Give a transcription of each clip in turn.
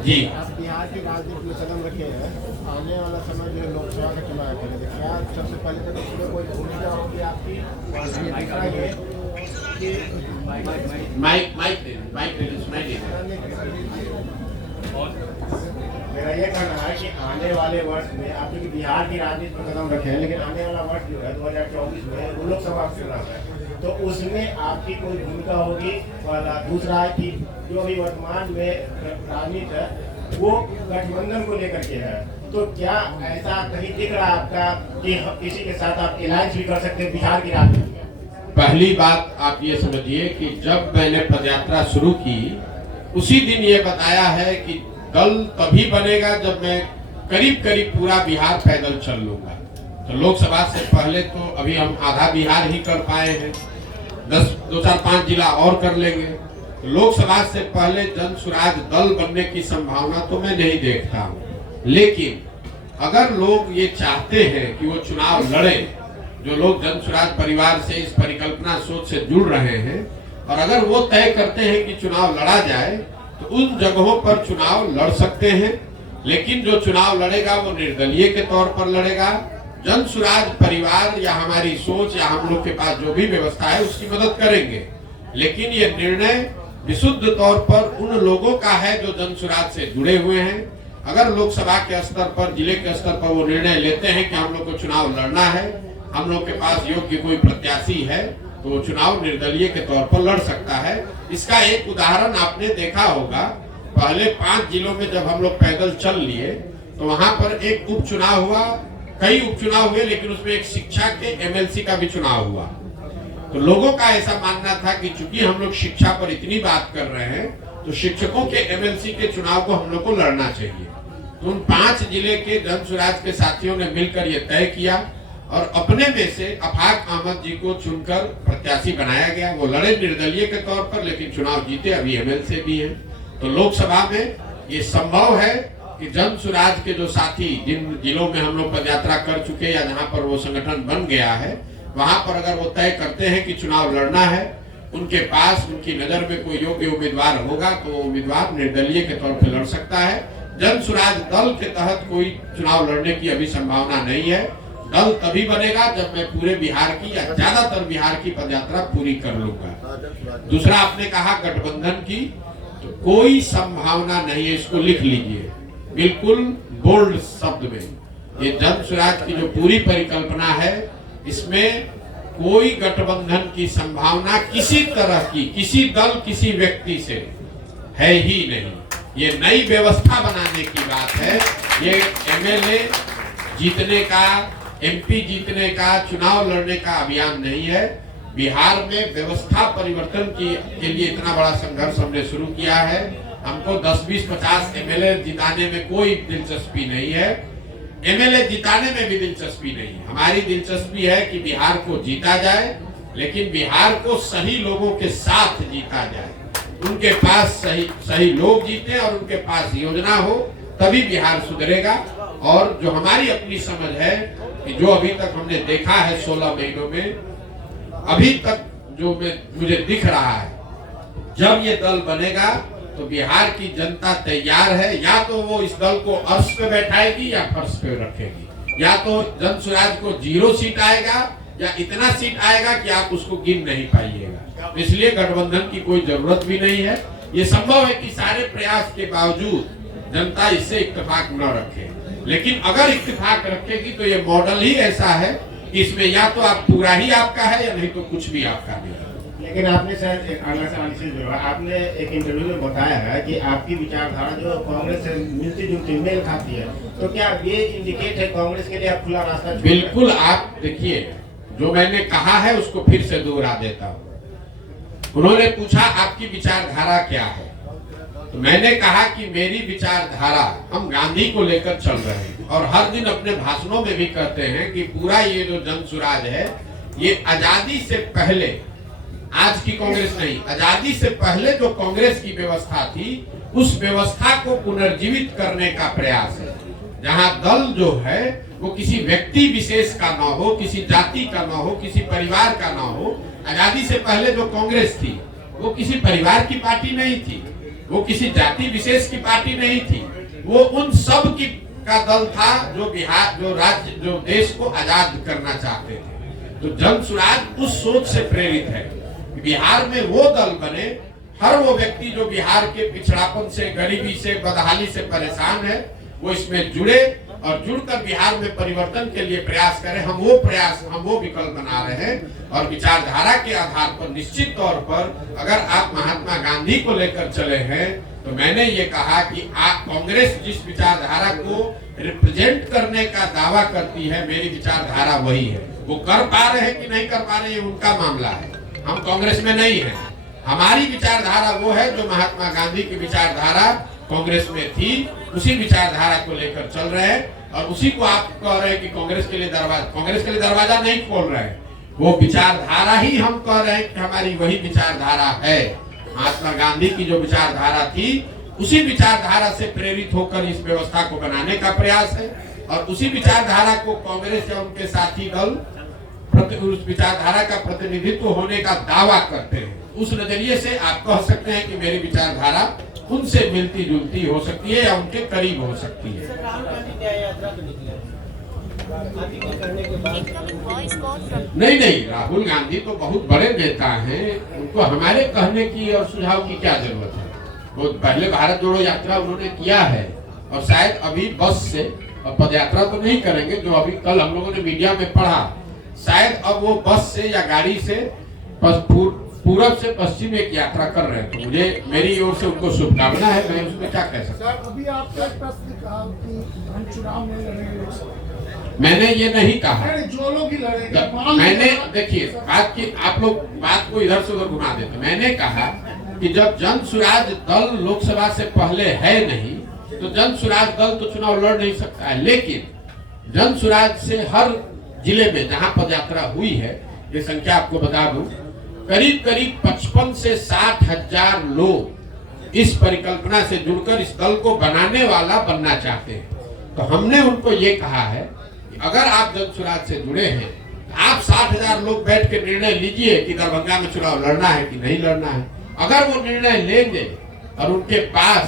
जी। आप बिहार की राजनीति में कदम रखे हैं, आने वाला समय जो लोकसभा का चुनाव है, क्या सबसे पहले तो इसमें कोई भूमिका होगी आपकी? और दूसरा ये कि माइक माइक माइक सुनाई दे। मेरा ये कहना है कि आने वाले वर्ष में आप जो बिहार की राजनीति में कदम रखे हैं, लेकिन आने वाला वर्ष जो है 2024 में वो लोकसभा चुनाव है, तो उसमें आपकी कोई भूमिका होगी? और दूसरा है कि जो अभी वर्तमान में राजनीति है वो गठबंधन को लेकर के है, तो क्या ऐसा कहीं दिख रहा है आपका कि किसी के साथ आप अलायंस भी कर सकते हैं बिहार की राजनीति में? पहली बात आप ये समझिए कि जब मैंने पदयात्रा शुरू की उसी दिन ये बताया है कि दल तभी बनेगा जब मैं करीब करीब पूरा बिहार पैदल चल लूंगा। तो लोकसभा से पहले तो अभी हम आधा बिहार ही कर पाए हैं, 2 4 5 जिला और कर लेंगे। तो लोकसभा से पहले जन स्वराज दल बनने की संभावना तो मैं नहीं देखता हूँ, लेकिन अगर लोग ये चाहते हैं कि वो चुनाव लड़े, जो लोग जन स्वराज परिवार से इस परिकल्पना सोच से जुड़ रहे हैं, और अगर वो तय करते हैं कि चुनाव लड़ा जाए तो उन जगहों पर चुनाव लड़ सकते हैं। लेकिन जो चुनाव लड़ेगा वो निर्दलीय के तौर पर लड़ेगा। जन स्वराज परिवार या हमारी सोच या हम लोग के पास जो भी व्यवस्था है उसकी मदद करेंगे, लेकिन ये निर्णय विशुद्ध तौर पर उन लोगों का है जो जन स्वराज से जुड़े हुए हैं। अगर लोकसभा के स्तर पर, जिले के स्तर पर वो निर्णय लेते हैं कि हम लोग को चुनाव लड़ना है, हम लोग के पास योग्य कोई प्रत्याशी है, तो वो चुनाव निर्दलीय के तौर पर लड़ सकता है। इसका एक उदाहरण आपने देखा होगा, पहले 5 जिलों में जब हम लोग पैदल चल लिए तो वहां पर एक उपचुनाव हुआ, कई उपचुनाव हुए, लेकिन उसमें एक शिक्षा के एमएलसी का भी चुनाव हुआ। तो लोगों का ऐसा मानना था कि चूंकि हम लोग शिक्षा पर इतनी बात कर रहे हैं तो शिक्षकों के एमएलसी के चुनाव को हम लोग को लड़ना चाहिए। तो उन 5 जिले के जन स्वराज के साथियों ने मिलकर यह तय किया और अपने में से अफाक अहमद जी को चुनकर प्रत्याशी बनाया गया। वो लड़े निर्दलीय के तौर पर, लेकिन चुनाव जीते, अभी एमएलसी भी हैं। तो लोकसभा में ये संभव है कि जन स्वराज के जो साथी जिन जिलों में हम लोग पदयात्रा कर चुके या जहां पर वो संगठन बन गया है, वहां पर अगर वो तय करते हैं कि चुनाव लड़ना है, उनके पास उनकी नजर में कोई योग्य उम्मीदवार होगा तो वो उम्मीदवार निर्दलीय के तौर पर लड़ सकता है। जन स्वराज दल के तहत कोई चुनाव लड़ने की अभी संभावना नहीं है। दल तभी बनेगा जब मैं पूरे बिहार की या ज्यादातर बिहार की पदयात्रा पूरी कर लूंगा। दूसरा आपने कहा गठबंधन की, तो कोई संभावना नहीं है, इसको लिख लीजिए बिल्कुल बोल्ड शब्द में। ये जन स्वराज की जो पूरी परिकल्पना है, इसमें कोई गठबंधन की संभावना किसी तरह की, किसी दल किसी व्यक्ति से है ही नहीं। ये नई व्यवस्था बनाने की बात है। ये एमएलए जीतने का, एमपी जीतने का, चुनाव लड़ने का अभियान नहीं है। बिहार में व्यवस्था परिवर्तन के लिए इतना बड़ा संघर्ष हमने शुरू किया है। हमको 10, 20, 50 एमएलए जिताने में कोई दिलचस्पी नहीं है, एमएलए जिताने में भी दिलचस्पी नहीं है। हमारी दिलचस्पी है कि बिहार को जीता जाए, लेकिन बिहार को सही लोगों के साथ जीता जाए, उनके पास सही लोग जीते और उनके पास योजना हो, तभी बिहार सुधरेगा। और जो हमारी अपनी समझ है कि जो अभी तक हमने देखा है 16 महीनों में, अभी तक जो मुझे दिख रहा है, जब ये दल बनेगा तो बिहार की जनता तैयार है। या तो वो इस दल को अर्श पे बैठाएगी या फर्श पे रखेगी, या तो जन स्वराज को 0 सीट आएगा या इतना सीट आएगा कि आप उसको गिन नहीं पाइएगा। इसलिए गठबंधन की कोई जरूरत भी नहीं है। ये संभव है कि सारे प्रयास के बावजूद जनता इससे इत्तेफाक न रखे, लेकिन अगर इत्तेफाक रखेगी तो ये मॉडल ही ऐसा है कि इसमें या तो आप पूरा ही आपका है या नहीं तो कुछ भी आपका नहीं है। लेकिन आपने शायद एक अगला सवाल से जुड़ा, आपने एक इंटरव्यू में बताया है कि आपकी विचारधारा जो कांग्रेस से मिलती जुलती मेल खाती है, तो क्या ये इंडिकेट है कांग्रेस के लिए आप खुला रास्ता? बिल्कुल। आप देखिए, जो मैंने कहा है उसको फिर से दोहरा देता हूँ। उन्होंने पूछा आपकी विचारधारा क्या है, तो मैंने कहा कि मेरी विचारधारा, हम गांधी को लेकर चल रहे हैं और हर दिन अपने भाषणों में भी कहते हैं कि पूरा ये जो जन स्वराज है, ये आजादी से पहले, आज की कांग्रेस नहीं, आजादी से पहले जो कांग्रेस की व्यवस्था थी उस व्यवस्था को पुनर्जीवित करने का प्रयास है, जहां दल जो है वो किसी व्यक्ति विशेष का ना हो, किसी जाति का ना हो, किसी परिवार का ना हो। आजादी से पहले जो कांग्रेस थी वो किसी परिवार की पार्टी नहीं थी, वो किसी जाति विशेष की पार्टी नहीं थी, वो उन सब की का दल था जो बिहार, जो राज्य, जो देश को आजाद करना चाहते थे। तो जन सुराज उस सोच से प्रेरित है कि बिहार में वो दल बने, हर वो व्यक्ति जो बिहार के पिछड़ापन से, गरीबी से, बदहाली से परेशान है, वो इसमें जुड़े और जुड़कर बिहार में परिवर्तन के लिए प्रयास करें। हम वो विकल्प बना रहे हैं और विचारधारा के आधार पर निश्चित तौर पर अगर आप महात्मा गांधी को लेकर चले हैं तो मैंने ये कहा कि आप कांग्रेस जिस विचारधारा को रिप्रेजेंट करने का दावा करती है, मेरी विचारधारा वही है। वो कर पा रहे हैं कि नहीं कर पा रहे हैं उनका मामला है, हम कांग्रेस में नहीं है। हमारी विचारधारा वो है जो महात्मा गांधी की विचारधारा कांग्रेस में थी, उसी विचारधारा को लेकर चल रहे हैं और उसी को आप कह रहे हैं कि कांग्रेस के लिए दरवाजा नहीं खोल रहे हैं। वो विचारधारा ही हम कह रहे हैं कि हमारी वही विचारधारा है। महात्मा गांधी की जो विचारधारा थी उसी विचारधारा से प्रेरित होकर इस व्यवस्था को बनाने का प्रयास है और उसी विचारधारा को कांग्रेस या उनके साथी दल उस विचारधारा का प्रतिनिधित्व होने का दावा करते हैं। उस नजरिए से आप कह सकते हैं कि मेरी विचारधारा उनसे मिलती जुलती हो सकती है या उनके करीब हो सकती है। नहीं, राहुल गांधी तो बहुत बड़े नेता हैं, उनको हमारे कहने की और सुझाव की क्या जरूरत है। वो पहले भारत जोड़ो यात्रा उन्होंने किया है और शायद अभी बस से पद यात्रा तो नहीं करेंगे, जो अभी कल हम लोगों ने मीडिया में पढ़ा, शायद अब वो बस से या गाड़ी से पूरब से पश्चिम एक यात्रा कर रहे हैं। तो मुझे मेरी ओर से उनको शुभकामना है, मैं उसमें क्या कह सकता हूँ। अभी आपने एक प्रश्न कहा कि हम चुनाव में लड़ेंगे, मैंने ये नहीं कहा। जो लोग ही लड़ेंगे, मैंने देखिए आप लोग बात को इधर से उधर घुमा देते। मैंने कहा कि जब जन सुराज दल लोकसभा से पहले है नहीं तो जन सुराज दल तो चुनाव लड़ नहीं सकता है, लेकिन जन सुराज से हर जिले में जहां पदयात्रा हुई है, ये संख्या आपको बता दूं, करीब 55 से 60 हजार लोग इस परिकल्पना से जुड़कर इस दल को बनाने वाला बनना चाहते हैं। तो हमने उनको ये कहा है कि अगर आप जन सुराज से जुड़े हैं, आप 60 हजार लोग बैठ के निर्णय लीजिए कि दरभंगा में चुनाव लड़ना है कि नहीं लड़ना है। अगर वो निर्णय लेंगे और उनके पास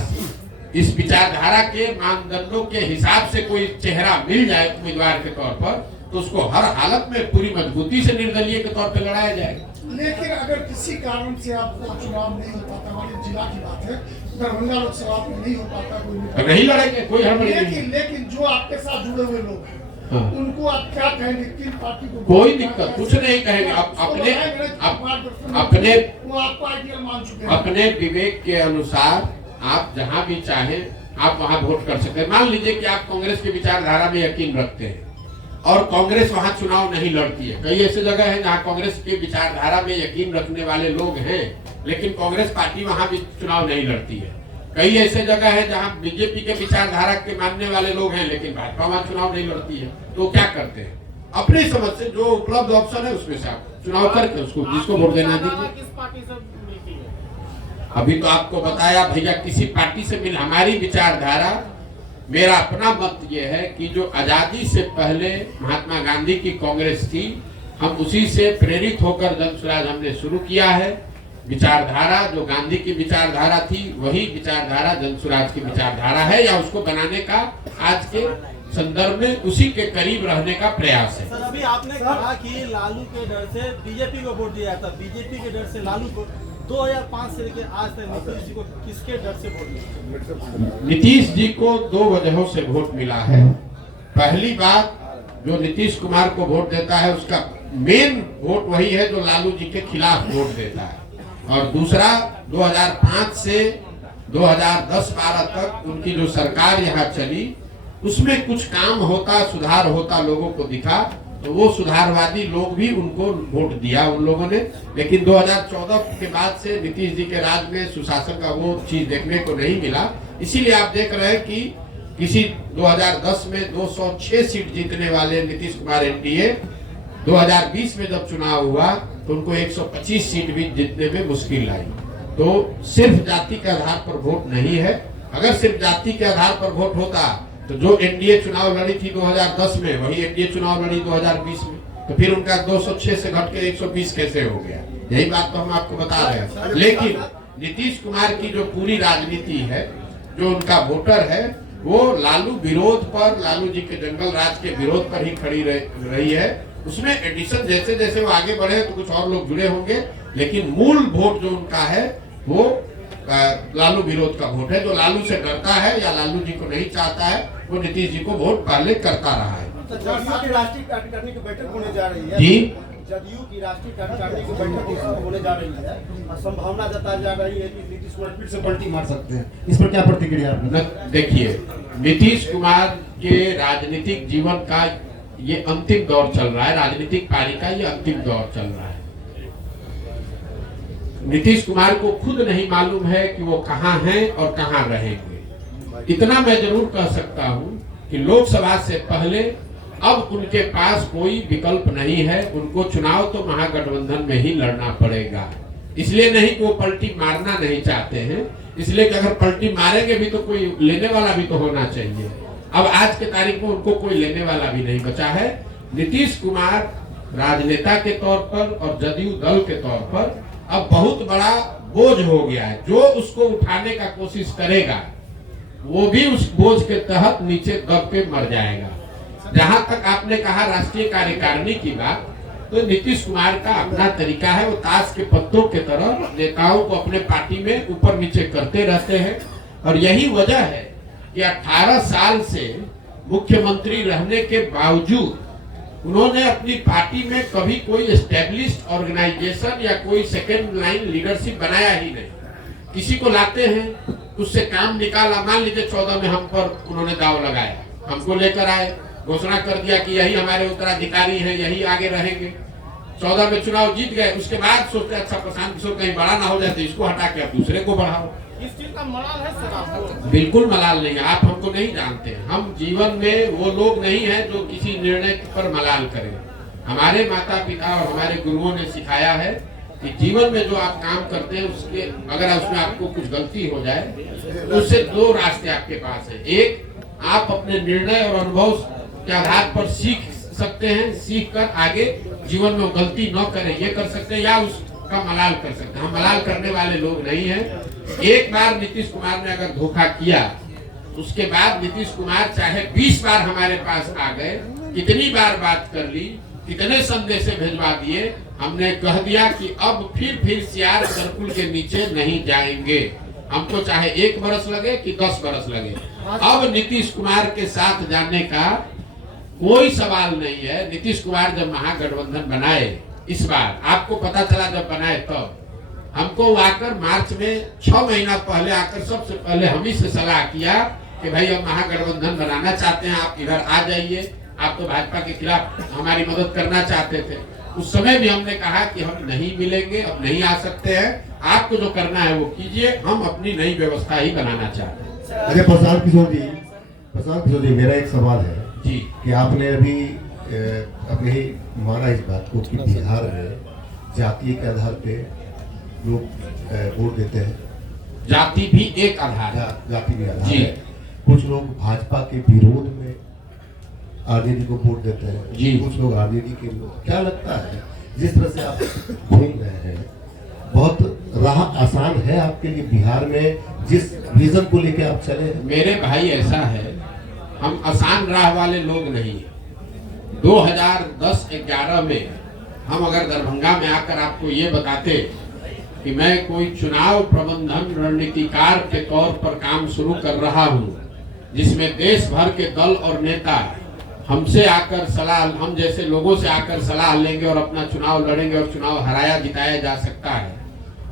इस विचारधारा के मानदंडों के हिसाब से कोई चेहरा मिल जाए उम्मीदवार के तौर पर, तो उसको हर हालत में पूरी मजबूती से निर्दलीय के तौर पर लड़ाया जाएगा। लेकिन अगर किसी कारण से आपको चुनाव नहीं हो पाता, हमारे जिला की बात है, दरभंगा लोकसभा में नहीं हो पाता, कोई नहीं लड़ेंगे, कोई हड़बड़ी नहीं। लेकिन जो आपके साथ जुड़े हुए लोग हैं, हाँ, उनको आप क्या कहेंगे? किन पार्टी को? कोई दिक्कत कुछ नहीं कहेंगे। अपने विवेक के अनुसार आप जहां भी चाहें आप वहां वोट कर सकते हैं। मान लीजिए कि आप कांग्रेस की विचारधारा में यकीन रखते हैं और कांग्रेस वहां चुनाव नहीं लड़ती है। कई ऐसे जगह है जहां कांग्रेस की विचारधारा में यकीन रखने वाले लोग हैं, लेकिन कांग्रेस पार्टी वहां भी चुनाव नहीं लड़ती है। कई ऐसे जगह है जहां बीजेपी के विचारधारा के मानने वाले लोग हैं, लेकिन भाजपा वहां चुनाव नहीं लड़ती है। तो क्या करते हैं, अपनी समझ से जो उपलब्ध ऑप्शन है उसमें से आप चुनाव करके उसको जिसको वोट देना दीजिए। अभी तो आपको बताया भैया, किसी पार्टी से मिल, हमारी विचारधारा, मेरा अपना मत ये है कि जो आजादी से पहले महात्मा गांधी की कांग्रेस थी, हम उसी से प्रेरित होकर जन सुराज हमने शुरू किया है। विचारधारा जो गांधी की विचारधारा थी वही विचारधारा जन सुराज की विचारधारा है, या उसको बनाने का आज के संदर्भ में उसी के करीब रहने का प्रयास है। सर, अभी आपने कहा कि लालू के डर से बीजेपी को वोट दिया था, बीजेपी के डर से लालू को। 2005 से लेकर आज तक नीतीश जी को किसके डर से वोट मिला? नीतीश जी को 2 वजहों से वोट मिला है। पहली बात, जो नीतीश कुमार को वोट देता है उसका मेन वोट वही है जो लालू जी के खिलाफ वोट देता है। और दूसरा, 2005 से 2010-12 तक उनकी जो सरकार यहाँ चली उसमें कुछ काम होता, सुधार होता लोगों को दिखा, तो वो सुधारवादी लोग भी उनको वोट दिया उन लोगों ने। लेकिन 2014 के बाद से नीतीश जी के राज में सुशासन का वो चीज देखने को नहीं मिला। इसीलिए आप देख रहे हैं कि किसी 2010 में 206 सीट जीतने वाले नीतीश कुमार एनडीए 2020 में जब चुनाव हुआ तो उनको 125 सीट भी जीतने में मुश्किल आई। तो सिर्फ जाति के आधार पर वोट नहीं है। अगर सिर्फ जाति के आधार पर वोट होता तो जो एनडीए चुनाव लड़ी थी 2010 में, वही एनडीए चुनाव लड़ी 2020 में, तो फिर उनका 206 से घट के 120 कैसे हो गया? यही बात तो हम आपको बता रहे हैं। नीतीश कुमार की जो पूरी राजनीति है, जो उनका वोटर है, वो लालू विरोध पर, लालू जी के जंगल राज के विरोध पर ही खड़ी रही है। उसमें एडिशन जैसे जैसे वो आगे बढ़े तो कुछ और लोग जुड़े होंगे, लेकिन मूल वोट जो उनका है वो लालू विरोध का वोट है। जो लालू से डरता है या लालू जी को नहीं चाहता है, वो नीतीश जी को वोट पहले करता रहा है। तो जदयू की राष्ट्रीय कार्यकारिणी की बैठक होने जा रही है जी, जदयू की राष्ट्रीय कार्यकारिणी की बैठक होने जा रही है और संभावना जताई जा रही है कि नीतीश कुमार फिर से पलटी मार सकते हैं। इस पर क्या प्रतिक्रिया आपने? देखिए, नीतीश कुमार के राजनीतिक जीवन का ये अंतिम दौर चल रहा है, राजनीतिक पारी का ये अंतिम दौर चल रहा है। नीतीश कुमार को खुद नहीं मालूम है कि वो कहां हैं और कहां रहेंगे। इतना मैं जरूर कह सकता हूं कि लोकसभा से पहले अब उनके पास कोई विकल्प नहीं है। उनको चुनाव तो महागठबंधन में ही लड़ना पड़ेगा। इसलिए नहीं कि वो पलटी मारना नहीं चाहते हैं, इसलिए कि अगर पलटी मारेंगे भी तो कोई लेने वाला भी तो होना चाहिए। अब आज के तारीख में उनको कोई लेने वाला भी नहीं बचा है। नीतीश कुमार राजनेता के तौर पर और जदयू दल के तौर पर अब बहुत बड़ा बोझ हो गया है। जो उसको उठाने का कोशिश करेगा वो भी उस बोझ के तहत नीचे दब के मर जाएगा। जहां तक आपने कहा राष्ट्रीय कार्यकारिणी की बात, तो नीतीश कुमार का अपना तरीका है। वो ताश के पत्तों के तरह नेताओं को अपने पार्टी में ऊपर नीचे करते रहते हैं। और यही वजह है कि 18 साल से मुख्यमंत्री रहने के बावजूद उन्होंने अपनी पार्टी में कभी कोई एस्टेब्लिश्ड ऑर्गेनाइजेशन या कोई सेकेंड लाइन लीडरशिप बनाया ही नहीं। किसी को लाते हैं, उससे काम निकाला। मान लीजिए 14 में हम पर उन्होंने दाव लगाया, हमको लेकर आए, घोषणा कर दिया कि यही हमारे उत्तराधिकारी हैं, यही आगे रहेंगे। 14 में चुनाव जीत गए, उसके बाद सोचते अच्छा प्रशांत किशोर कहीं बड़ा ना हो जाए तो इसको हटा के आप दूसरे को बढ़ाओ। इस चीज का मलाल है सर आपको? बिल्कुल मलाल नहीं है। आप हमको नहीं जानते हैं। हम जीवन में वो लोग नहीं हैं जो किसी निर्णय पर मलाल करें। हमारे माता पिता और हमारे गुरुओं ने सिखाया है कि जीवन में जो आप काम करते हैं उसके अगर उसमें आपको कुछ गलती हो जाए तो उससे दो रास्ते आपके पास है। एक, आप अपने निर्णय और अनुभव के आधार पर सीख सकते हैं, सीख कर आगे जीवन में गलती न करें ये कर सकते हैं, या उसका मलाल कर सकते हैं। हम मलाल करने वाले लोग नहीं हैं। एक बार नीतीश कुमार ने अगर धोखा किया, उसके बाद नीतीश कुमार चाहे 20 बार हमारे पास आ गए, कितनी बार बात कर ली, कितने संदेश भिजवा दिए, हमने कह दिया कि अब फिर सियार सर्कुल के नीचे नहीं जाएंगे। हमको चाहे 1 बरस लगे कि 10 बरस लगे, अब नीतीश कुमार के साथ जाने का कोई सवाल नहीं है। नीतीश कुमार जब महागठबंधन बनाए, इस बार आपको पता चला जब बनाए तब हमको आकर मार्च में 6 महीना पहले आकर सबसे पहले हम ही से सलाह किया कि भाई हम महागठबंधन बनाना चाहते हैं, आप इधर आ जाइए। आप तो भाजपा के खिलाफ हमारी मदद करना चाहते थे। उस समय भी हमने कहा कि हम नहीं मिलेंगे, अब नहीं आ सकते हैं, आपको जो करना है वो कीजिए, हम अपनी नई व्यवस्था ही बनाना चाहते हैं। अरे प्रशांत किशोर जी, मेरा एक सवाल है जी कि आपने अभी अपने ही माना इस बात को कि बिहार में जाति के आधार पे लोग वोट देते हैं। जाति भी एक आधार है। जाति भी आधार जी। है। कुछ लोग भाजपा के विरोध में आरजेडी को वोट देते हैं जी। कुछ लोग आरजेडी के लोग। क्या लगता है जिस तरह से आप घूम रहे हैं, बहुत राह आसान है आपके लिए बिहार में जिस विजन को लेके आप चले हैं? मेरे भाई ऐसा है, हम आसान राह वाले लोग नहीं हैं। 2010-11 में हम अगर दरभंगा में आकर आपको ये बताते कि मैं कोई चुनाव प्रबंधन रणनीतिकार के तौर पर काम शुरू कर रहा हूं, जिसमें देश भर के दल और नेता हमसे आकर सलाह, हम जैसे लोगों से आकर सलाह लेंगे और अपना चुनाव लड़ेंगे और चुनाव हराया जिताया जा सकता है,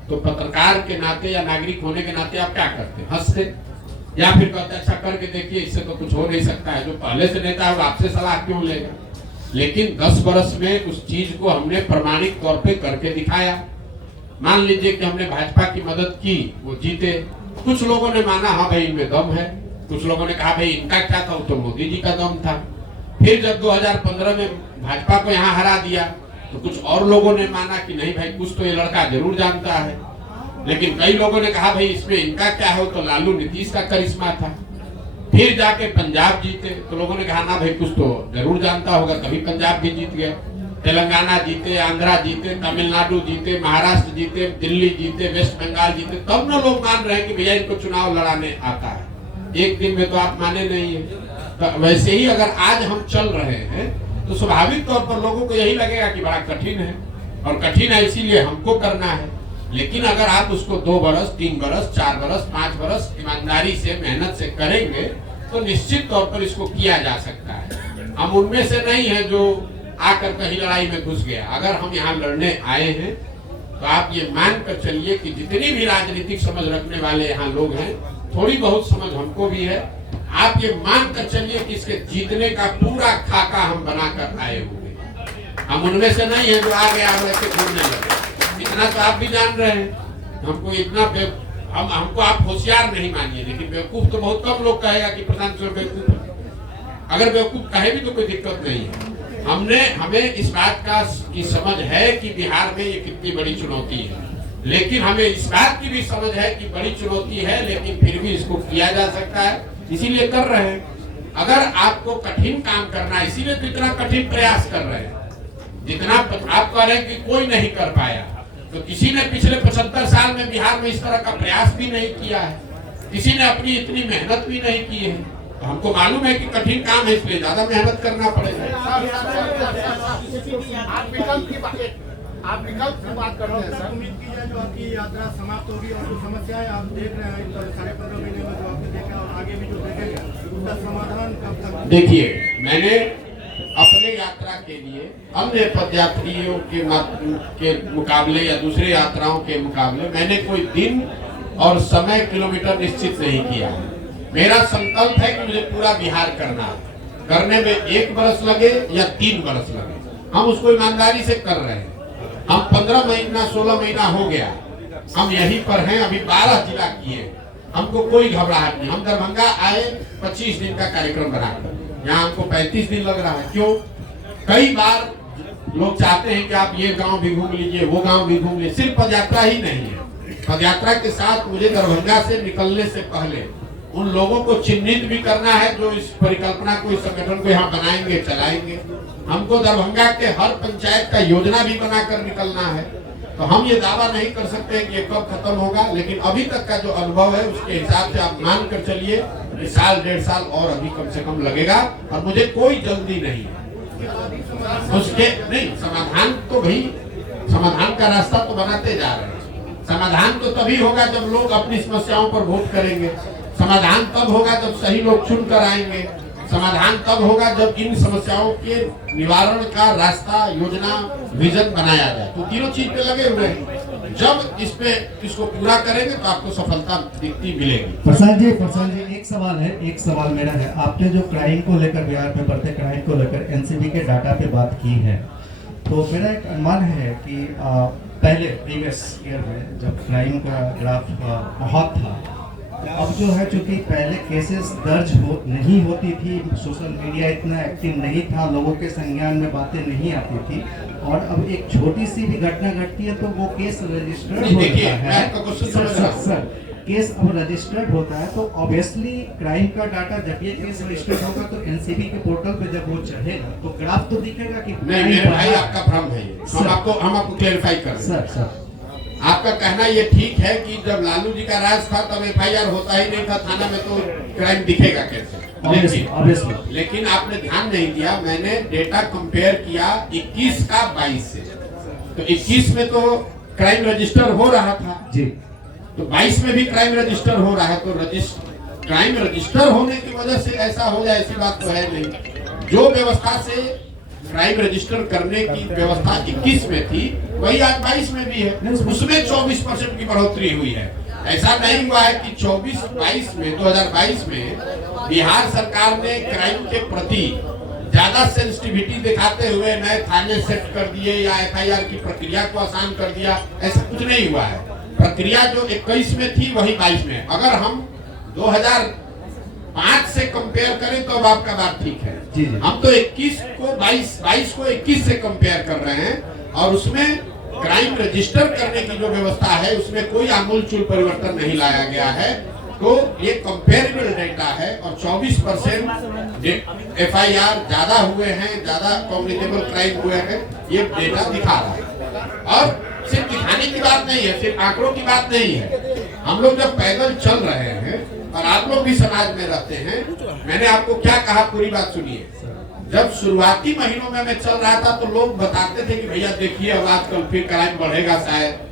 तो पत्रकार के नाते या नागरिक होने के नाते आप क्या करते? हंसते या फिर कहते अच्छा करके देखिए, इससे तो कुछ हो नहीं सकता है। जो पहले से नेता है वो आपसे सलाह क्यों लेगा? लेकिन 10 बरस में उस चीज को हमने प्रमाणिक तौर पे करके दिखाया। मान लीजिए कि हमने भाजपा की मदद की, वो जीते। कुछ लोगों ने माना हाँ भाई इनमें दम है, कुछ लोगों ने कहा भाई इनका क्या था, तो मोदी जी का दम था। फिर जब 2015 में भाजपा को यहाँ हरा दिया तो कुछ और लोगों ने माना कि नहीं भाई कुछ तो ये लड़का जरूर जानता है। लेकिन कई लोगों ने कहा भाई इसमें इनका क्या हो, तो लालू नीतीश का करिश्मा था। फिर जाके पंजाब जीते तो लोगों ने कहा ना भाई कुछ तो जरूर जानता होगा, तभी पंजाब भी जीत गया। तेलंगाना जीते, आंध्रा जीते, तमिलनाडु जीते, महाराष्ट्र जीते, दिल्ली जीते, वेस्ट बंगाल जीते, तब ना लोग मान रहे हैं कि भैया इनको चुनाव लड़ाने आता है। एक दिन में तो आप माने नहीं है। तो वैसे ही अगर आज हम चल रहे हैं तो स्वाभाविक तौर पर लोगों को यही लगेगा कि बड़ा कठिन है, और कठिन है इसीलिए हमको करना है। लेकिन अगर आप उसको 2 बरस, 3 बरस, 4 बरस, 5 बरस ईमानदारी से, मेहनत से करेंगे तो निश्चित तौर पर इसको किया जा सकता है। हम उनमें से नहीं है जो आकर कहीं लड़ाई में घुस गया। अगर हम यहाँ लड़ने आए हैं तो आप ये मान कर चलिए कि जितनी भी राजनीतिक समझ रखने वाले यहाँ लोग हैं, थोड़ी बहुत समझ हमको भी है। आप ये मान कर चलिए कि इसके जीतने का पूरा खाका हम बनाकर आए हुए हैं। हम उनमें से नहीं है जो आ गया वैसे घूमने लगे। इतना तो आप भी जान रहे हैं। हमको इतना हमको आप होशियार नहीं मानिए, लेकिन बेवकूफ तो बहुत कम लोग कहेगा कि प्रधान बेवकूफ है। अगर बेवकूफ कहे भी तो कोई दिक्कत नहीं है। हमें इस बात की समझ है कि बिहार में ये कितनी बड़ी चुनौती है, लेकिन हमें इस बात की भी समझ है कि बड़ी चुनौती है, लेकिन फिर भी इसको किया जा सकता है, इसीलिए कर रहे हैं। अगर आपको कठिन काम करना है, इसीलिए तो इतना कठिन प्रयास कर रहे हैं। जितना आप कह रहे हैं कि कोई नहीं कर पाया, तो किसी ने पिछले 75 साल में बिहार में इस तरह का प्रयास भी नहीं किया है, किसी ने अपनी इतनी मेहनत भी नहीं की है। तो हमको मालूम है कि कठिन काम है, इसलिए ज्यादा मेहनत करना पड़ेगा। आप विकल्प की बात करते हैं सर। उम्मीद की जाए जो आपकी यात्रा समाप्त होगी और जो समस्याएं आप देख रहे हैं 15.5 महीने में जो आपने देखा और आगे भी जो देखेंगे उसका समाधान कब तक? देखिए, मैंने अपने यात्रा के लिए अन्य पदयात्रियों के मुकाबले या दूसरे यात्राओं के मुकाबले मैंने कोई दिन और समय किलोमीटर निश्चित नहीं किया। मेरा संकल्प है कि मुझे पूरा बिहार करना है। करने में 1 बरस लगे या 3 बरस लगे, हम उसको ईमानदारी से कर रहे हैं। हम 15 महीना 16 महीना हो गया हम यहीं पर हैं। अभी 12 जिला किए, हमको कोई घबराहट नहीं। हम दरभंगा आए 25 दिन का कार्यक्रम बनाकर, यहाँ हमको 35 दिन लग रहा है। क्यों? कई बार लोग चाहते हैं कि आप ये गांव भी घूम लीजिए, वो गांव भी घूम लीजिए। सिर्फ पदयात्रा ही नहीं है, पदयात्रा के साथ मुझे दरभंगा से निकलने से पहले उन लोगों को चिन्हित भी करना है जो इस परिकल्पना को, इस संगठन को यहाँ बनाएंगे, चलाएंगे। हमको दरभंगा के हर पंचायत का योजना भी बनाकर निकलना है। तो हम ये दावा नहीं कर सकते कि ये कब खत्म होगा, लेकिन अभी तक का जो अनुभव है उसके हिसाब से आप मान कर चलिए कि 1 डेढ़ साल और अभी कम से कम लगेगा, और मुझे कोई जल्दी नहीं है। उसके नहीं समाधान तो भाई, समाधान का रास्ता तो बनाते जा रहे हैं। समाधान तो तभी होगा जब लोग अपनी समस्याओं पर वोट करेंगे। समाधान तब होगा जब सही लोग चुन कर आएंगे। समाधान तब होगा जब इन समस्याओं के निवारण का रास्ता, योजना, विजन बनाया जाए। तो तीनों चीज पे लगे हुए हैं। जब इसको पूरा करेंगे तो आपको सफलता दिखती मिलेगी। प्रसाद जी एक सवाल मेरा है। आपने जो क्राइम को लेकर, बिहार में बढ़ते क्राइम को लेकर एनसीबी के डाटा पे बात की है, तो मेरा एक अनुमान है कि पहले प्रीवियस ईयर में जब क्राइम का ग्राफ बहुत था, अब जो है चूंकि पहले केसेस दर्ज नहीं होती थी, सोशल मीडिया इतना एक्टिव नहीं था, लोगों के संज्ञान में बातें नहीं आती थी, और अब एक छोटी सी भी घटना घटती है तो वो केस रजिस्टर्ड होता है। सर केस अब रजिस्टर्ड होता है तो ऑब्वियसली क्राइम का डाटा जब ये केस रजिस्टर्ड होगा तो एनसीबी के पोर्टल पे जब वो चढ़ेगा तो ग्राफ तो दिखेगा कि नहीं। मेरे भाई आपका भ्रम है, हम आपको क्लेरिफाई कर रहे हैं। सर आपका कहना ये ठीक है कि जब लालू जी का राज था तब एफआईआर होता ही नहीं था थाना में, तो क्राइम दिखेगा कैसे? लेकिन आपने ध्यान नहीं दिया, मैंने डेटा कंपेयर किया 21 का 22 से। तो 21 में तो क्राइम रजिस्टर हो रहा था जी, तो 22 में भी क्राइम रजिस्टर हो रहा है। तो क्राइम रजिस्टर होने की वजह से ऐसा हो जाए ऐसी बात तो है नहीं। जो व्यवस्था से क्राइम रजिस्टर करने की व्यवस्था 21 में थी वही आज 22 में भी है। उसमें 24% की बढ़ोतरी हुई है। ऐसा नहीं हुआ है कि 2022 में बिहार सरकार ने क्राइम के प्रति ज्यादा सेंसिटिविटी दिखाते हुए नए थाने सेट कर दिए या एफआईआर की प्रक्रिया को आसान कर दिया, ऐसा कुछ नहीं हुआ है। प्रक्रिया जो 21 में थी वही 22 में। अगर हम 2005 से कंपेयर करें तो अब आपका बात ठीक है। हम तो 21 को 22 को 21 से कंपेयर कर रहे हैं, और उसमें क्राइम रजिस्टर करने की जो व्यवस्था है उसमें कोई आमूलचूल परिवर्तन नहीं लाया गया है। तो ये कंपेरेबल डेटा है और 24% FIR ज्यादा हुए हैं, ज्यादा कॉग्निटिबल क्राइम हुए हैं, ये डेटा दिखा रहा है। और सिर्फ दिखाने की बात नहीं है, सिर्फ आंकड़ों की बात नहीं है। हम लोग जब पैदल चल रहे हैं और आप लोग भी समाज में रहते हैं, मैंने आपको क्या कहा पूरी बात सुनिए। जब शुरुआती महीनों में मैं चल रहा था तो लोग बताते थे कि भैया देखिए अब आजकल फिर क्राइम बढ़ेगा शायद।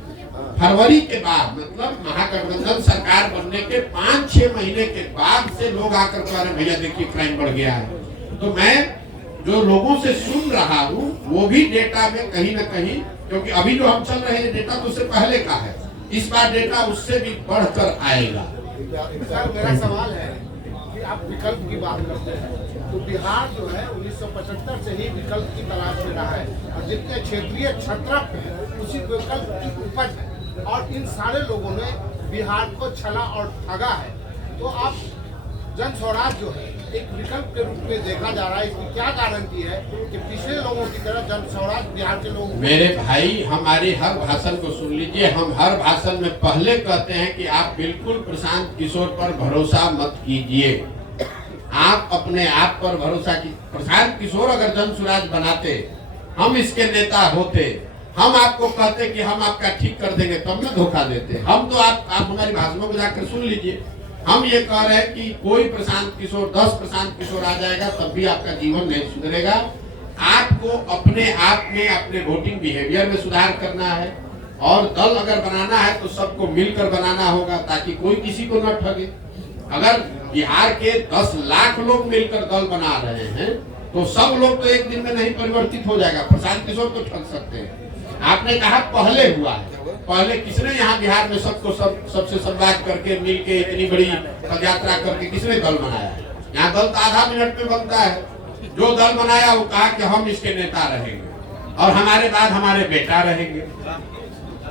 फरवरी के बाद मतलब महागठबंधन सरकार बनने के 5-6 महीने के बाद से लोग आकर कह रहे भैया देखिए क्राइम बढ़ गया है। तो मैं जो लोगों से सुन रहा हूँ वो भी डेटा में कहीं ना कहीं, क्योंकि अभी जो हम चल रहे हैं डेटा तो उससे पहले का है, इस बार डेटा उससे भी बढ़कर आएगा। सर मेरा सवाल है कि आप विकल्प की बात करते हैं तो बिहार जो है 1975 से ही विकल्प की तलाश में रहा है और जितने क्षेत्रीय छत्रप है उसी विकल्प की उपज है और इन सारे लोगों ने बिहार को छला और ठगा है। तो आप जन स्वराज जो है एक विकल्प के रूप में देखा जा रहा है, इसकी क्या गारंटी है कि पिछले लोगों की तरह जन स्वराज बिहार के लोगों? मेरे भाई हमारी हर भाषण को सुन लीजिए। हम हर भाषण में पहले कहते हैं कि आप बिल्कुल प्रशांत किशोर पर भरोसा मत कीजिए, आप अपने आप पर भरोसा की। प्रशांत किशोर अगर जन स्वराज बनाते, हम इसके नेता होते, हम आपको कहते कि हम आपका ठीक कर देंगे, तब में धोखा देते। हम तो आप हमारी भाषणों को जाकर सुन लीजिए। हम ये कह रहे हैं कि कोई प्रशांत किशोर 10 प्रशांत किशोर आ जाएगा तब भी आपका जीवन नहीं सुधरेगा। आपको अपने आप में अपने वोटिंग बिहेवियर में सुधार करना है और दल अगर बनाना है तो सबको मिलकर बनाना होगा ताकि कोई किसी को न ठगे। अगर बिहार के 10 लाख लोग मिलकर दल बना रहे हैं तो सब लोग तो एक दिन में नहीं परिवर्तित हो जाएगा। प्रशांत किशोर तो ठग सकते हैं। आपने कहा पहले हुआ है, पहले किसने यहाँ बिहार में सबको सबसे संवाद करके मिलके इतनी बड़ी पदयात्रा करके किसने दल बनाया है? यहाँ दल तो आधा मिनट में बनता है। जो दल बनाया वो कहा कि हम इसके नेता रहेंगे और हमारे बाद हमारे बेटा रहेंगे।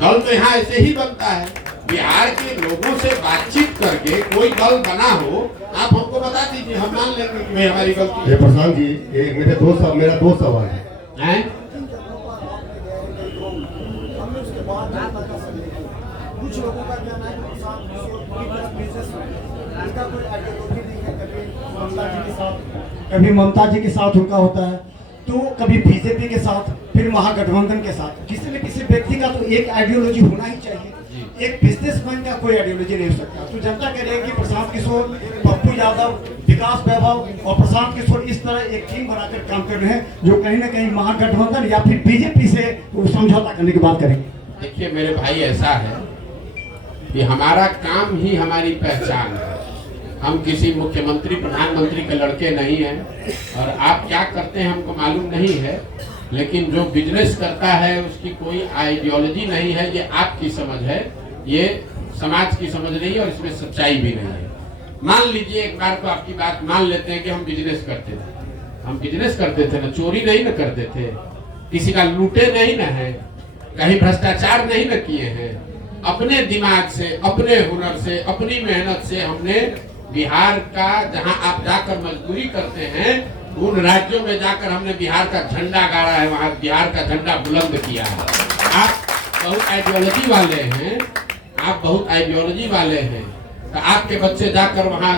दल तो यहाँ ऐसे ही बनता है। बिहार के लोगों से बातचीत करके कोई दल बना हो, आप हमको बता दीजिए, हम मान लेंगे कि हमारी गलती है। प्रशांत जी मेरा दो सवाल है। कुछ लोगों का कहना है कभी ममता जी के साथ उनका होता है तो कभी बीजेपी के साथ, फिर महागठबंधन के साथ। किसी न किसी व्यक्ति का तो एक आइडियोलॉजी होना ही चाहिए। एक बिजनेसमैन का कोई आइडियोलॉजी नहीं हो सकता। तो जनता कह रही है कि प्रशांत किशोर, पप्पू यादव, विकास वैभव और प्रशांत किशोर इस तरह एक टीम बनाकर काम कर रहे हैं जो कहीं ना कहीं महागठबंधन या फिर बीजेपी से समझौता करने की बात करेंगे। देखिए मेरे भाई, ऐसा है कि हमारा काम ही हमारी पहचान है। हम किसी मुख्यमंत्री प्रधानमंत्री के लड़के नहीं हैं और आप क्या करते हैं हमको मालूम नहीं है, लेकिन जो बिजनेस करता है उसकी कोई आइडियोलॉजी नहीं है। ये आपकी समझ है, ये समाज की समझ नहीं है और इसमें सच्चाई भी नहीं है। मान लीजिए एक बार तो आपकी बात मान लेते हैं कि हम बिजनेस करते थे। हम बिजनेस करते थे ना, चोरी नहीं ना करते थे, किसी का लूटे नहीं ना है, कहीं भ्रष्टाचार नहीं न किए हैं। अपने दिमाग से, अपने हुनर से, अपनी मेहनत से हमने बिहार का, जहां आप जाकर मजदूरी करते हैं उन राज्यों में जाकर हमने बिहार का झंडा गाड़ा है, वहां बिहार का झंडा बुलंद किया है। आप बहुत आइडियोलॉजी वाले हैं, आप बहुत आइडियोलॉजी वाले हैं, तो आपके बच्चे जाकर वहां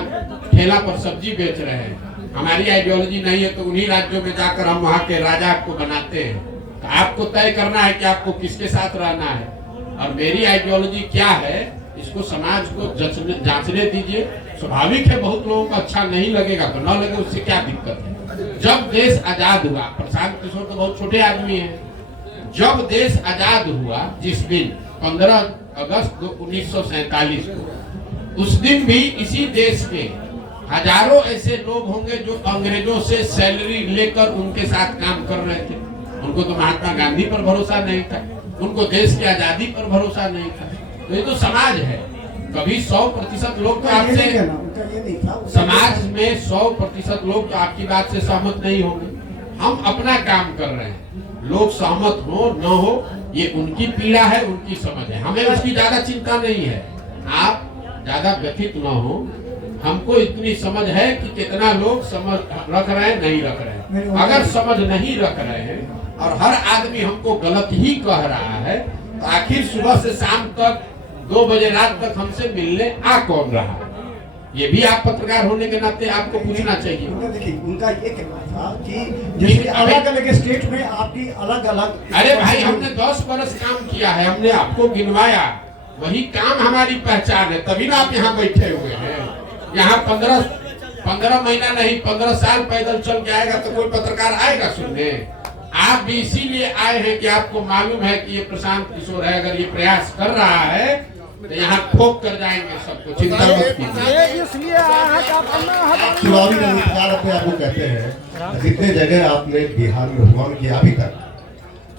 ठेला पर सब्जी बेच रहे हैं। हमारी आइडियोलॉजी नहीं है तो उन्हीं राज्यों में जाकर हम वहां के राजा को बनाते हैं। तो आपको तय करना है कि आपको किसके साथ रहना है और मेरी आइडियोलॉजी क्या है, इसको समाज को जांचने दीजिए। स्वाभाविक है बहुत लोगों को अच्छा नहीं लगेगा तो न लगे, उससे क्या दिक्कत है। जब देश आजाद हुआ, प्रशांत किशोर तो बहुत छोटे आदमी हैं, जब देश आजाद हुआ जिस दिन 15 अगस्त 1947 को, उस दिन भी इसी देश के हजारों ऐसे लोग होंगे जो अंग्रेजों से सैलरी लेकर उनके साथ काम कर रहे थे। उनको तो महात्मा गांधी पर भरोसा नहीं था, उनको देश की आजादी पर भरोसा नहीं था। तो ये तो समाज है। कभी 100% लोग तो आपसे, समाज में 100% लोग तो आपकी बात से सहमत नहीं होंगे। हम अपना काम कर रहे हैं, लोग सहमत हो न हो ये उनकी पीड़ा है, उनकी समझ है, हमें उसकी ज्यादा चिंता नहीं है। आप ज्यादा व्यथित न हो, हमको इतनी समझ है कि कितना लोग समझ रख रहे हैं, नहीं रख रहे हैं। अगर समझ नहीं रख रहे हैं और हर आदमी हमको गलत ही कह रहा है तो आखिर सुबह से शाम तक 2 बजे रात तक हमसे मिलने आ कौन रहा? ये भी आप पत्रकार होने के नाते आपको पूछना चाहिए। उनका देखिए, उनका ये कहना था कि जैसे अलग अलग स्टेट में आपकी अलग अलग। अरे भाई, हमने 10 बरस काम किया है, हमने आपको गिनवाया, वही काम हमारी पहचान है, तभी ना आप यहाँ बैठे हुए हैं। यहाँ 15 महीना नहीं 15 साल पैदल चल के आएगा तो कोई पत्रकार आएगा सुनने? आप भी इसीलिए आए हैं कि आपको मालूम है कि ये प्रशांत किशोर है, अगर ये प्रयास कर रहा है तो यहाँ ठोक कर जाएंगे सबको, चिंता मत कीजिए। चुनावी रणनीतिकार अपने आप को कहते हैं, जितने जगह आपने बिहार में भ्रमण किया अभी तक,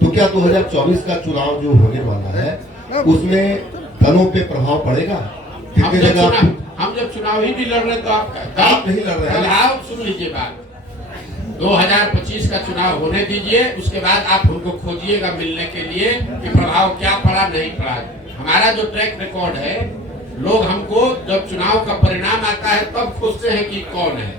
तो क्या 2024 का चुनाव जो होने वाला है उसमें दलों पे प्रभाव पड़ेगा? कितने जगह हम जब चुनाव ही नहीं लड़ रहे तो आप नहीं लड़ रहे हैं। आप सुन लीजिए बात, 2025 का चुनाव होने दीजिए, उसके बाद आप हमको खोजिएगा मिलने के लिए कि प्रभाव क्या पड़ा नहीं पड़ा। हमारा जो ट्रैक रिकॉर्ड है, लोग हमको जब चुनाव का परिणाम आता है तब खोजते हैं कि कौन है।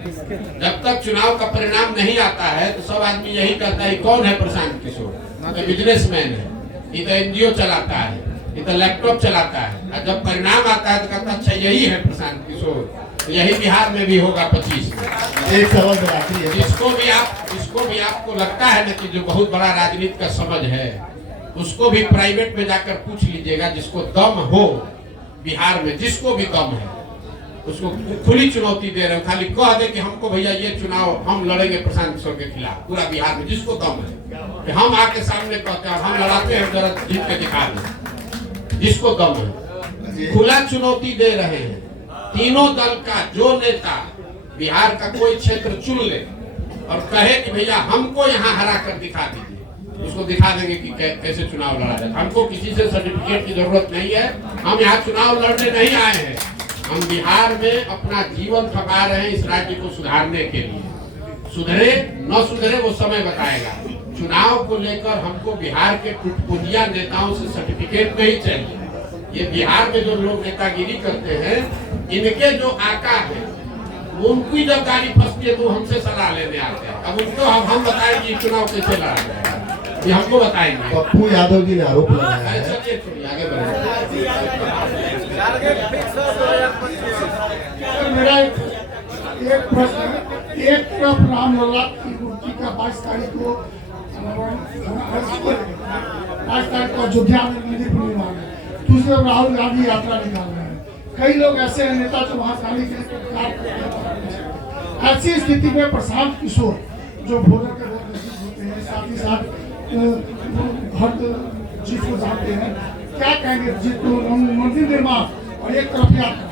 जब तक चुनाव का परिणाम नहीं आता है तो सब आदमी यही कहता है कौन है प्रशांत किशोर, तो बिजनेसमैन है, ये तो एनजीओ चलाता है, ये तो लैपटॉप चलाता है। और जब परिणाम आता है तो कहता अच्छा यही है प्रशांत किशोर। तो यही बिहार में भी होगा 25 में। एक सवाल मेरा आखिरी है, जिसको भी आपको लगता है ना कि जो बहुत बड़ा राजनीति का समझ है, उसको भी प्राइवेट में जाकर पूछ लीजिएगा, जिसको दम हो बिहार में, जिसको भी दम है, उसको खुली चुनौती दे रहे हो, खाली कह दे कि हमको भैया ये चुनाव हम लड़ेंगे प्रशांत किशोर के खिलाफ, पूरा बिहार में जिसको दम है कि हम आके सामने कहते हैं हम लड़ाते हैं, जरा जीत के दिखा दें, जिसको दम है, खुला चुनौती दे रहे हैं। तीनों दल का जो नेता बिहार का कोई क्षेत्र चुन ले और कहे कि भैया हमको यहाँ हरा कर दिखा दीजिए, उसको दिखा देंगे कि कैसे चुनाव लड़ा जाए। हमको किसी से सर्टिफिकेट की जरूरत नहीं है, हम यहाँ चुनाव लड़ने नहीं आए हैं, हम बिहार में अपना जीवन खपा रहे हैं इस राज्य को सुधारने के लिए। सुधरे न सुधरे वो समय बताएगा। चुनाव को लेकर हमको बिहार के टुटपुंजिया नेताओं से सर्टिफिकेट नहीं चाहिए। ये बिहार में जो लोग नेतागिरी करते हैं, इनके जो आका है उनकी जब गाड़ी फंसती है तो हमसे सलाह लेने आते हैं। अब उनको हम बताएंगे चुनाव कैसे लड़ा जाएगा, ये हमको बताएंगे। पप्पू यादव जी ने आरोप लगाया है, चलिए छोड़िए आगे बढ़े। मेरा एक प्रश्न, एक तरफ रामलला की मूर्ति का 22 तारीख को 22 तारीख को अयोध्या में मंदिर पूर्णिमा है, दूसरी तरफ राहुल गांधी यात्रा निकाल रहे हैं। कई लोग ऐसे हैं नेता जो वहां जाने के लिए, ऐसी स्थिति में प्रशांत किशोर जो भोजन के बहुत नजदीक होते हैं, साथ ही साथ हर चीज को जानते हैं, क्या कहेंगे जिनको मंदिर निर्माण और एक तरफ यात्रा,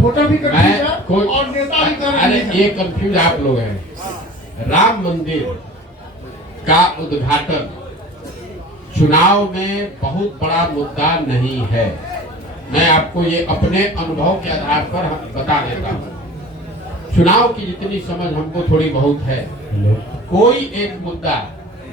वोटर भी कर और नेता भी कर। अरे ये कंफ्यूज आप लोग हैं। राम मंदिर का उद्घाटन चुनाव में बहुत बड़ा मुद्दा नहीं है। मैं आपको ये अपने अनुभव के आधार पर बता देता हूँ। चुनाव की जितनी समझ हमको थोड़ी बहुत है, कोई एक मुद्दा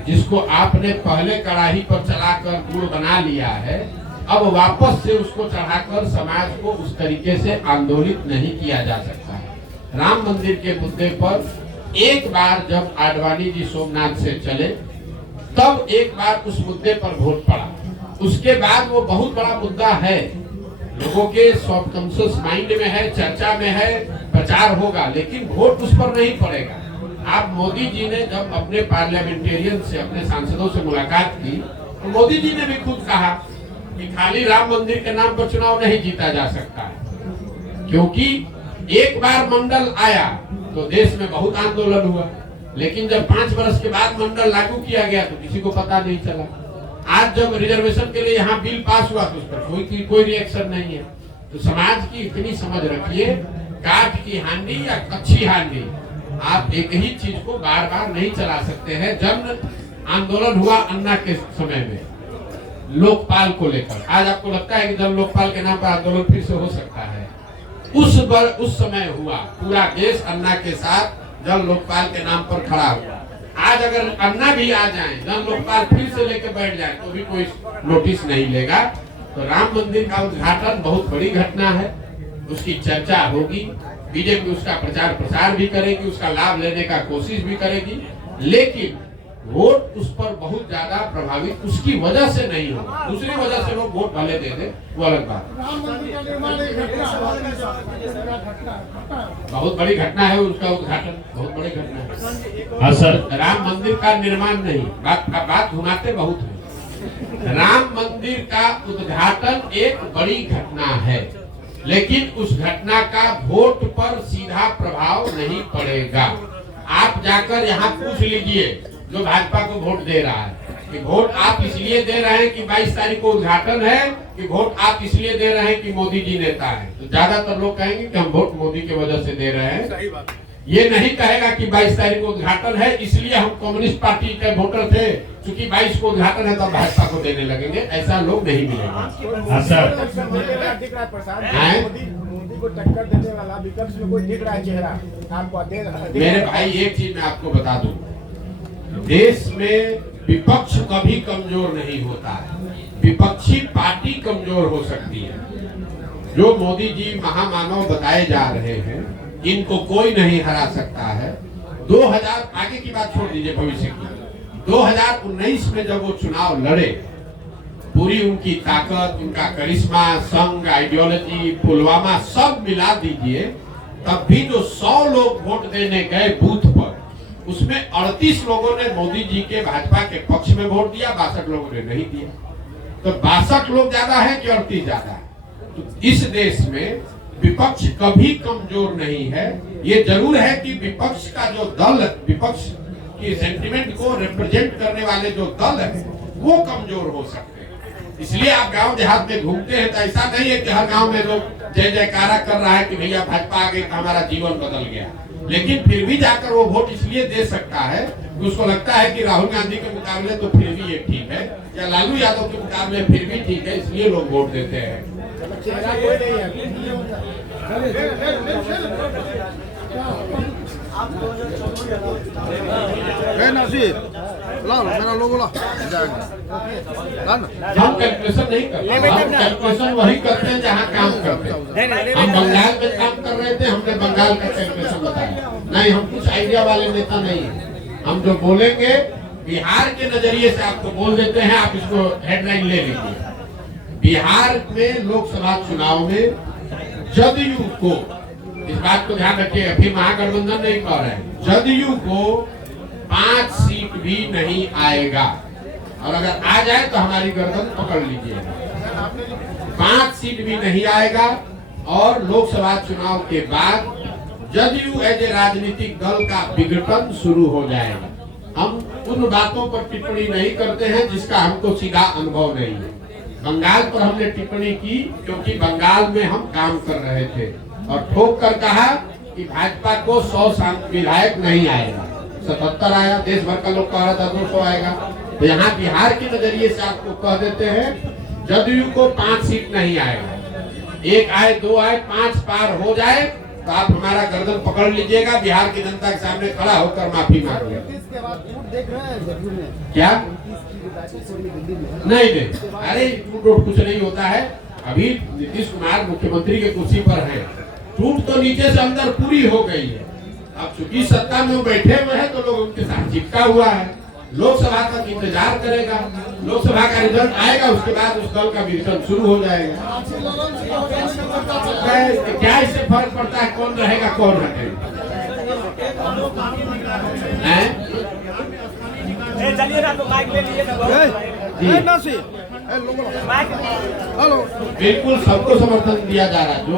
जिसको आपने पहले कड़ाही पर चलाकर गुड़ बना लिया है, अब वापस से उसको चढ़ाकर समाज को उस तरीके से आंदोलित नहीं किया जा सकता है। राम मंदिर के मुद्दे पर एक बार जब आडवाणी जी सोमनाथ से चले, तब एक बार उस मुद्दे पर वोट पड़ा। उसके बाद वो बहुत बड़ा मुद्दा है, लोगों के सबकॉन्शियस माइंड में है, चर्चा में है, प्रचार होगा, लेकिन वोट उस पर नहीं पड़ेगा। आप मोदी जी ने जब अपने पार्लियामेंटेरियन से, अपने सांसदों से मुलाकात की, तो मोदी जी ने भी खुद कहा कि खाली राम मंदिर के नाम पर चुनाव नहीं जीता जा सकता है, क्योंकि एक बार मंडल आया तो देश में बहुत आंदोलन हुआ, लेकिन जब 5 वर्ष के बाद मंडल लागू किया गया तो किसी को पता नहीं चला। आज जब रिजर्वेशन के लिए यहाँ बिल पास हुआ तो उस पर कोई रिएक्शन नहीं है। तो समाज की इतनी समझ रखिए, काठ की हांडी या कच्ची हांडी, आप एक ही चीज को बार बार नहीं चला सकते हैं। जन आंदोलन हुआ अन्ना के समय में लोकपाल को लेकर, आज आपको लगता है कि जन लोकपाल के नाम पर आंदोलन फिर से हो सकता है? उस समय हुआ, पूरा देश अन्ना के साथ जन लोकपाल के नाम पर खड़ा हुआ। आज अगर अन्ना भी आ जाए, जन लोकपाल फिर से लेकर बैठ जाए तो भी कोई नोटिस नहीं लेगा। तो राम मंदिर का उद्घाटन बहुत बड़ी घटना है, उसकी चर्चा होगी, बीजेपी उसका प्रचार प्रसार भी करेगी, उसका लाभ लेने का कोशिश भी करेगी, लेकिन वोट उस पर बहुत ज्यादा प्रभावित उसकी वजह से नहीं हो, दूसरी वजह से लोग वोट भले दे दे, वो अलग बात है। राम मंदिर का निर्माण एक घटना बहुत बड़ी घटना है, उसका उद्घाटन बहुत बड़ी घटना है। हाँ सर, राम मंदिर का निर्माण नहीं, बात घुमाते बहुत है। राम मंदिर का उद्घाटन एक बड़ी घटना है, लेकिन उस घटना का वोट पर सीधा प्रभाव नहीं पड़ेगा। आप जाकर यहाँ पूछ लीजिए जो भाजपा को वोट दे रहा है कि वोट आप इसलिए दे रहे हैं कि 22 तारीख को उद्घाटन है, कि वोट आप इसलिए दे रहे हैं कि मोदी जी नेता है। तो ज्यादातर लोग कहेंगे कि हम वोट मोदी की वजह से दे रहे हैं। ये नहीं कहेगा कि 22 तारीख को उद्घाटन है इसलिए हम कम्युनिस्ट पार्टी के वोटर थे, क्योंकि 22 को उद्घाटन है तो भाजपा को देने लगेंगे। ऐसा लोग नहीं मिलेगा। हाँ सर, दिख रहा है प्रशांत, मोदी को टक्कर देने वाला विपक्ष में कोई दिख रहा है चेहरा आपको? मेरे भाई एक चीज मैं आपको बता दूं, देश में विपक्ष कभी कमजोर नहीं होता है, विपक्षी पार्टी कमजोर हो सकती है। जो मोदी जी महामानव बताए जा रहे हैं, इनको कोई नहीं हरा सकता है। 2000 आगे की बात छोड़ दीजिए, भविष्य की 2019 में जब वो चुनाव लड़े, पूरी उनकी ताकत, उनका करिश्मा, संघ, आइडियोलॉजी, पुलवामा सब मिला दीजिए, तब भी जो 100 लोग वोट देने गए बूथ पर, उसमें 38 लोगों ने मोदी जी के भाजपा के पक्ष में वोट दिया, 62 लोगों ने नहीं दिया। तो 62 लोग ज्यादा है कि 38 ज्यादा है? तो इस देश में विपक्ष कभी कमजोर नहीं है। ये जरूर है कि विपक्ष का जो दल, विपक्ष की सेंटिमेंट को रिप्रेजेंट करने वाले जो दल है वो कमजोर हो सकते हैं। इसलिए आप गांव देहात में घूमते हैं तो ऐसा नहीं है कि हर गांव में लोग जय जयकारा कर रहा है कि भैया भाजपा आ गई तो हमारा जीवन बदल गया, लेकिन फिर भी जाकर वो वोट इसलिए दे सकता है कि उसको लगता है कि राहुल गांधी के मुकाबले तो फिर भी ये ठीक है, या लालू यादव के मुकाबले फिर भी ठीक है, इसलिए लोग वोट देते हैं। चेहरा कोई नहीं है। हम कैलकुलेशन नहीं करते, हम कैलकुलेशन वही करते हैं जहाँ काम करते हैं। हम बंगाल में काम कर रहे थे, हमने बंगाल का कैलकुलेशन बताया नहीं, हम कुछ आइडिया वाले नेता नहीं है। हम जो बोलेंगे बिहार के नजरिए से आपको बोल देते हैं, आप इसको हेडलाइन ले लीजिए। बिहार में लोकसभा चुनाव में जदयू को, इस बात को ध्यान रखिएगा, फिर महागठबंधन नहीं कह रहे हैं, जदयू को 5 सीट भी नहीं आएगा, और अगर आ जाए तो हमारी गर्दन पकड़ लीजिएगा। 5 सीट भी नहीं आएगा, और लोकसभा चुनाव के बाद जदयू एज ए राजनीतिक दल का विघटन शुरू हो जाएगा। हम उन बातों पर टिप्पणी नहीं करते हैं जिसका हमको सीधा अनुभव नहीं है। बंगाल पर हमने टिप्पणी की क्योंकि बंगाल में हम काम कर रहे थे, और ठोक कर कहा कि भाजपा को 100 विधायक नहीं आएगा, 77 आया, देश भर का लोग कह रहा था 200 आएगा। तो यहाँ बिहार के नजरिए से आपको कह देते हैं जदयू को 5 सीट नहीं आएगा, 1 आए 2 आए 5 पार हो जाए तो आप हमारा गर्दन पकड़ लीजिएगा, बिहार की जनता के सामने खड़ा होकर माफी मांगिएगा। क्या नहीं दे? अरे टूट कुछ नहीं होता है। अभी नीतीश कुमार मुख्यमंत्री के कुर्सी पर हैं, टूट तो नीचे से अंदर पूरी हो गई है। अब चूंकि सत्ता में वो बैठे हुए हैं तो लोग उनके साथ चिपका हुआ है। लोकसभा तक इंतजार करेगा, लोकसभा का रिजल्ट आएगा, उसके बाद उस दल का विघटन शुरू हो जाएगा। क्या इससे फर्क पड़ता है कौन रहेगा कौन हटेगा? बिल्कुल सबको समर्थन दिया जा रहा है जो